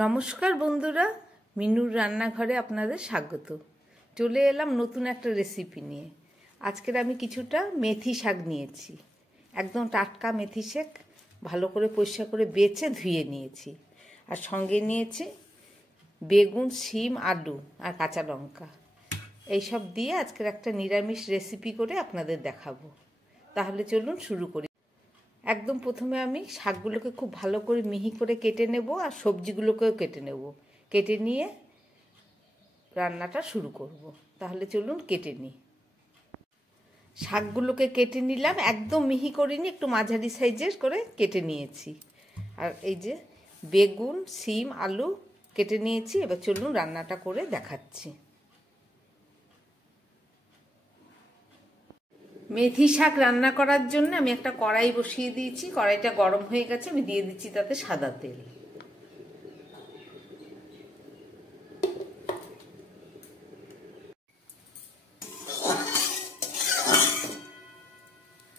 নমস্কার বন্ধুরা, মিনুর রান্নাঘরে আপনাদের স্বাগত। চলে এলাম নতুন একটা রেসিপি নিয়ে। আজকের আমি কিছুটা মেথি শাক নিয়েছি, একদম টাটকা মেথি শাক, ভালো করে পরিষ্কার করে বেছে ধুয়ে নিয়েছি। আর সঙ্গে নিয়েছি বেগুন, শিম, আলু আর কাঁচা লঙ্কা। এইসব দিয়ে আজকের একটা নিরামিষ রেসিপি করে আপনাদের দেখাবো। তাহলে চলুন শুরু করি। একদম প্রথমে আমি শাকগুলোকে খুব ভালো করে মিহি করে কেটে নেব আর সবজিগুলোকেও কেটে নেব। কেটে নিয়ে রান্নাটা শুরু করব। তাহলে চলুন কেটে নিই। শাকগুলোকে কেটে নিলাম, একদম মিহি করিনি, একটু মাঝারি সাইজের করে কেটে নিয়েছি। আর এই যে বেগুন, শিম, আলু কেটে নিয়েছি। এবার চলুন রান্নাটা করে দেখাচ্ছি। মেথি শাক রান্না করার জন্য আমি একটা কড়াই বসিয়ে দিয়েছি। কড়াইটা গরম হয়ে গেছে, আমি দিয়ে দিচ্ছি তাতে সাদা তেল।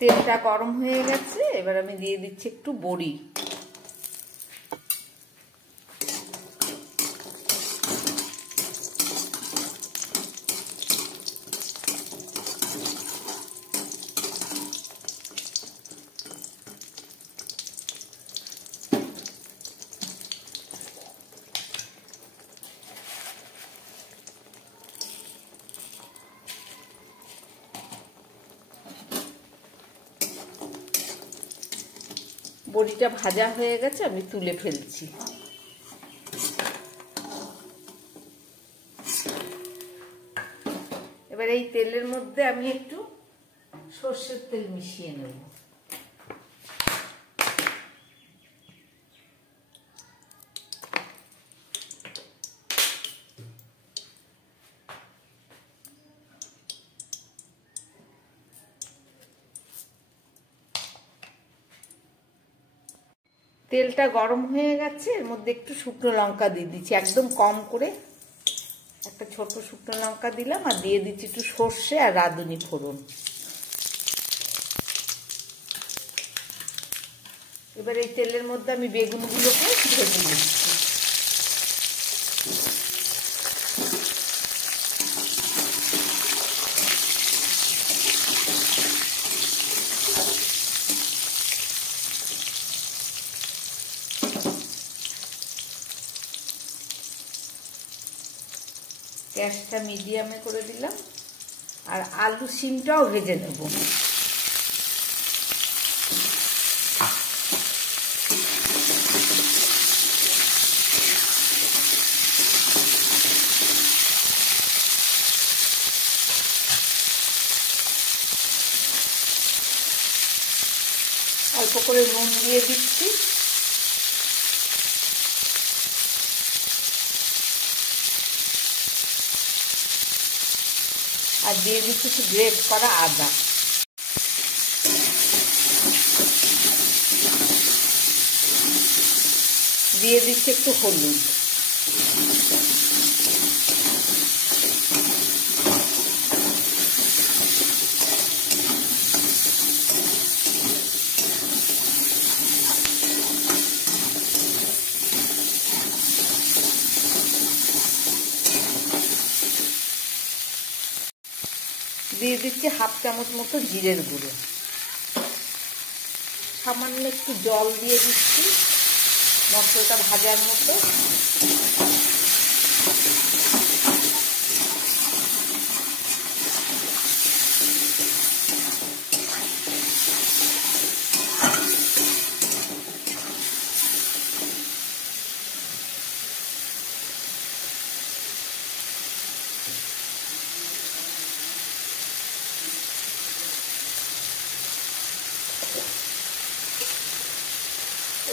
তেলটা গরম হয়ে গেছে, এবার আমি দিয়ে দিচ্ছি একটু বড়ি। বড়িটা ভাজা হয়ে গেছে, আমি তুলে ফেলছি। এবার এই তেলের মধ্যে আমি একটু সর্ষের তেল মিশিয়ে নেব। তেলটা গরম হয়ে গেছে, এর মধ্যে একটু শুকনো লঙ্কা দিয়ে দিচ্ছি, একদম কম করে একটা ছোট শুকনো লঙ্কা দিলাম। আর দিয়ে দিচ্ছি একটু সর্ষে আর রাঁধুনি ফোড়ন। এবার এই তেলের মধ্যে আমি বেগুনগুলোকে ভেজে দিচ্ছি। গ্যাসটা মিডিয়ামে করে দিলাম। আর আলু শিমটাও ভেজে নেব। অল্প করে নুন দিয়ে দিচ্ছি। আর দিয়ে দিচ্ছি একটু গ্রেট করা আদা। দিয়ে দিচ্ছি একটু হলুদ। দিয়ে দিচ্ছি হাফ চামচ মতো জিরের গুঁড়ো। সামান্য একটু জল দিয়ে দিচ্ছি মশলাটা ভাজার মতো।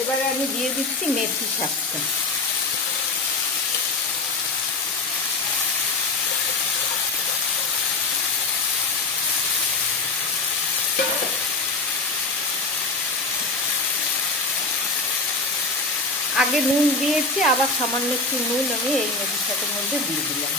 এবারে আমি দিয়ে দিচ্ছি মেথি শাকটা। আগে নুন দিয়েছি, আবার সামান্য একটু নুন আমি এই মেথি শাকের মধ্যে দিয়ে দিলাম।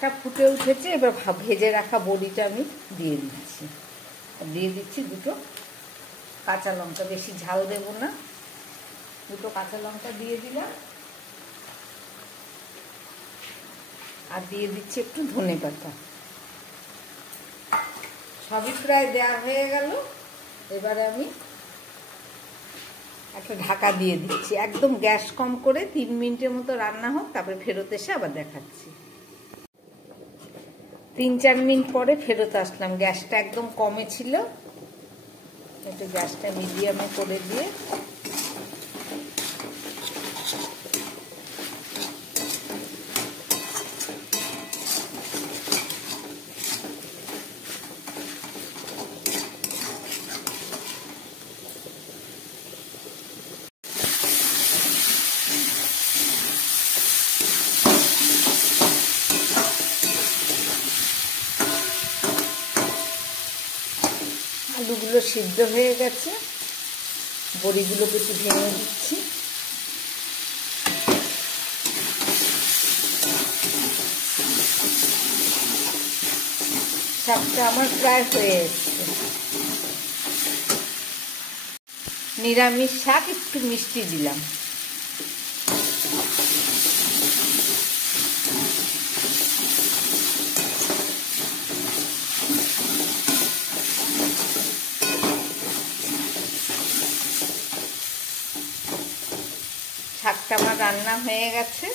শাকটা ফুটে উঠেছে, এবার ভেজে রাখা বড়িটা আমি দিয়ে দিচ্ছি। দিয়ে দিচ্ছি দুটো কাঁচা লঙ্কা, বেশি ঝাল দেব না, দুটো কাঁচা লঙ্কা দিয়ে দিলাম। আর দিয়ে দিচ্ছি একটু ধনেপাতা। সবই প্রায় দেওয়া হয়ে গেল। এবারে আমি একটা ঢাকা দিয়ে দিচ্ছি, একদম গ্যাস কম করে 3 মিনিটের মতো রান্না হোক, তারপরে ফেরত এসে আবার দেখাচ্ছি। 3-4 মিনিট পরে ফেরত আসলাম। গ্যাসটা একদম কমে ছিল, একটু গ্যাসটা মিডিয়ামে করে দিয়ে আলুগুলো সিদ্ধ হয়ে গেছে, বড়িগুলোকে একটু ভেঙে দিচ্ছি। শাকটা আমার প্রায় হয়ে এসছে। নিরামিষ শাক, একটু মিষ্টি দিলাম। শাকটা আমার রান্না হয়ে গেছে।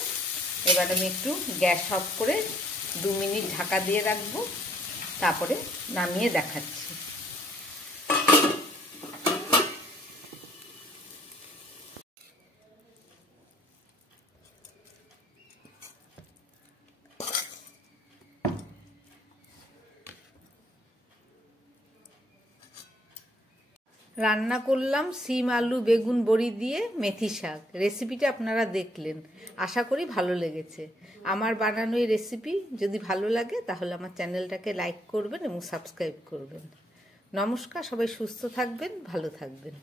এবার আমি একটু গ্যাস অফ করে 2 মিনিট ঢাকা দিয়ে রাখবো, তারপরে নামিয়ে দেখাচ্ছি। রান্না করলাম সিম আলু বেগুন বড়ি দিয়ে মেথি শাক। রেসিপিটা আপনারা দেখলেন, আশা করি ভালো লেগেছে। আমার বানানো এই রেসিপি যদি ভালো লাগে তাহলে আমার চ্যানেলটাকে লাইক করবেন এবং সাবস্ক্রাইব করবেন। নমস্কার, সবাই সুস্থ থাকবেন, ভালো থাকবেন।